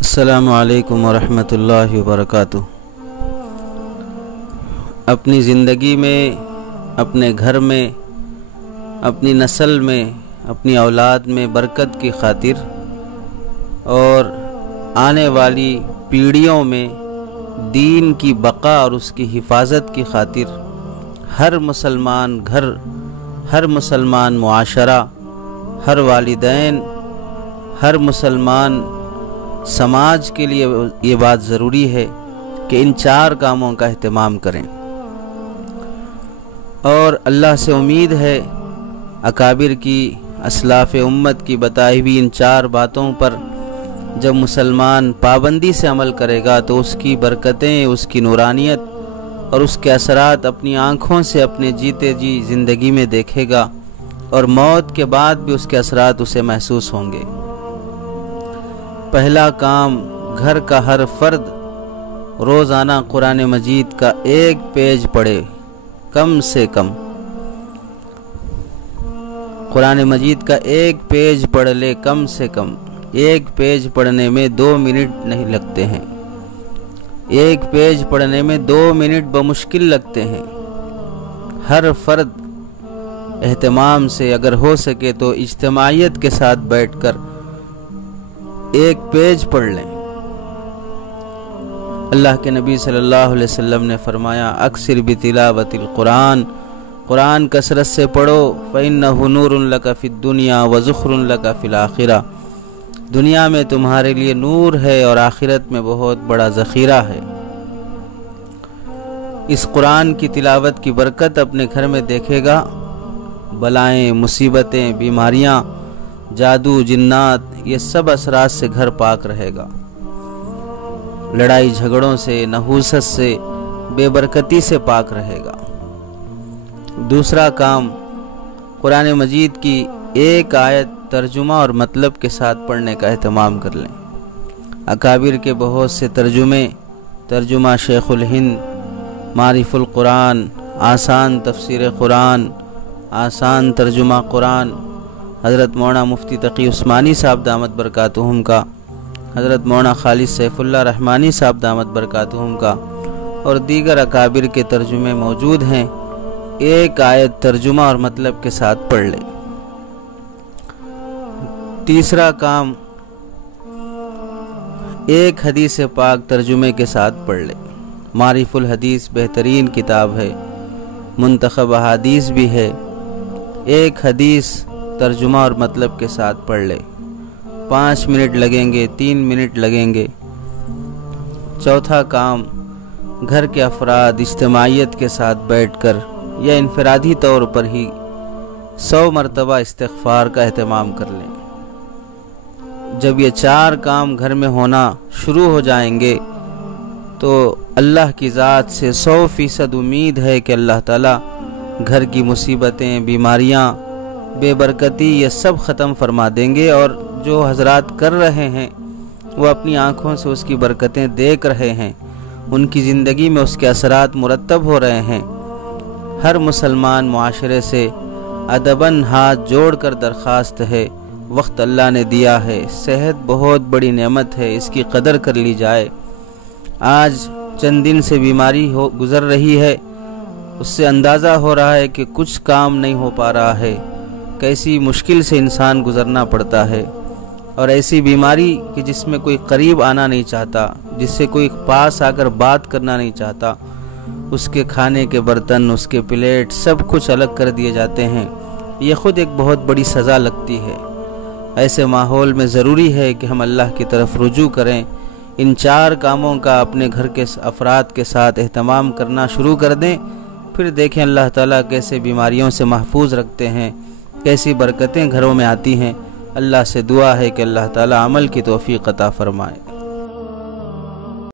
अस्सलामु अलैकुम वरहमतुल्लाहि वबरकातुहू। अपनी ज़िंदगी में, अपने घर में, अपनी नस्ल में, अपनी औलाद में बरकत की खातिर और आने वाली पीढ़ियों में दीन की बका और उसकी हिफाजत की खातिर हर मुसलमान घर, हर मुसलमान मुआशरा, हर वालिदैन, हर मुसलमान समाज के लिए ये बात ज़रूरी है कि इन 4 कामों का अहतमाम करें। और अल्लाह से उम्मीद है अकाबिर की, असलाफ़ उम्मत की बताई हुई इन 4 बातों पर जब मुसलमान पाबंदी से अमल करेगा तो उसकी बरकतें, उसकी नूरानियत और उसके असरात अपनी आँखों से अपने जीते जी ज़िंदगी में देखेगा और मौत के बाद भी उसके असरात उसे महसूस होंगे। पहला काम, घर का हर फर्द रोज़ाना कुरान मजीद का 1 पेज पढ़े, कम से कम कुरान मजीद का 1 पेज पढ़ ले। कम से कम 1 पेज पढ़ने में 2 मिनट नहीं लगते हैं। 1 पेज पढ़ने में 2 मिनट बमुश्किल लगते हैं। हर फर्द एहतमाम से अगर हो सके तो इज्तिमाइयत के साथ बैठकर 1 पेज पढ़ लें। अल्लाह के नबी सल्लल्लाहु अलैहि वसल्लम ने फरमाया, अक्सिर बितिलावतिल कुरान, कुरान कसरत से पढ़ो, फ़इन्नहु नूरुन लका फ़िद दुनिया व ज़ुख़रुन लका फ़िल आखिरा। दुनिया में तुम्हारे लिए नूर है और आखिरत में बहुत बड़ा ज़ख़ीरा है। इस कुरान की तिलावत की बरकत अपने घर में देखेगा, बलाएं, मुसीबतें, बीमारियां, जादू, जिन्नात, ये सब असरात से घर पाक रहेगा। लड़ाई झगड़ों से, नहूसत से, बेबरकती से पाक रहेगा। दूसरा काम, कुरान मजीद की 1 आयत तर्जुमा और मतलब के साथ पढ़ने का एहतमाम कर लें। अकाबिर के बहुत से तर्जुमा शेखुल हिंद, मारिफुल कुरान, आसान तफसीर कुरान, आसान तर्जुमा कुरान, हज़रत मौलाना मुफ्ती तकी उस्मानी साहब दामत बरकातुहुम का, हज़रत मौलाना खालिद सैफुल्लाह रहमानी साहब दामत बरकातुहुम का और दीगर अकाबिर के तर्जुमे मौजूद हैं। 1 आयत तर्जुमा और मतलब के साथ पढ़ लें। तीसरा काम, 1 हदीस पाक तर्जुमे के साथ पढ़ लें। मारिफुल हदीस बेहतरीन किताब है, मुंतखब अहादीस भी है। 1 हदीस तर्जुमा और मतलब के साथ पढ़ ले। 5 मिनट लगेंगे, 3 मिनट लगेंगे। चौथा काम, घर के अफराद इज्तिमाइयत के साथ बैठकर या इनफरादी तौर पर ही 100 मरतबा इस्तिग़फ़ार का एहतमाम कर लें। जब ये 4 काम घर में होना शुरू हो जाएंगे तो अल्लाह की ज़ात से 100% उम्मीद है कि अल्लाह ताला घर की मुसीबतें, बीमारियां, बेबरकती ये सब ख़त्म फरमा देंगे और जो हजरात कर रहे हैं वो अपनी आँखों से उसकी बरकतें देख रहे हैं, उनकी ज़िंदगी में उसके असरात मुरतब हो रहे हैं। हर मुसलमान मुआशरे से अदबन हाथ जोड़कर दरख्वास्त है, वक्त अल्लाह ने दिया है, सेहत बहुत बड़ी नेमत है, इसकी कदर कर ली जाए। आज चंद दिन से बीमारी गुज़र रही है, उससे अंदाज़ा हो रहा है कि कुछ काम नहीं हो पा रहा है, कैसी मुश्किल से इंसान गुज़रना पड़ता है। और ऐसी बीमारी कि जिसमें कोई करीब आना नहीं चाहता, जिससे कोई पास आकर बात करना नहीं चाहता, उसके खाने के बर्तन, उसके प्लेट, सब कुछ अलग कर दिए जाते हैं। ये ख़ुद एक बहुत बड़ी सज़ा लगती है। ऐसे माहौल में ज़रूरी है कि हम अल्लाह की तरफ रुजू करें, इन 4 कामों का अपने घर के अफराद के साथ एहतमाम करना शुरू कर दें। फिर देखें अल्लाह ताला कैसे बीमारियों से महफूज रखते हैं, कैसी बरकतें घरों में आती हैं। अल्लाह से दुआ है कि अल्लाह ताला अमल की तौफीक अता फरमाए।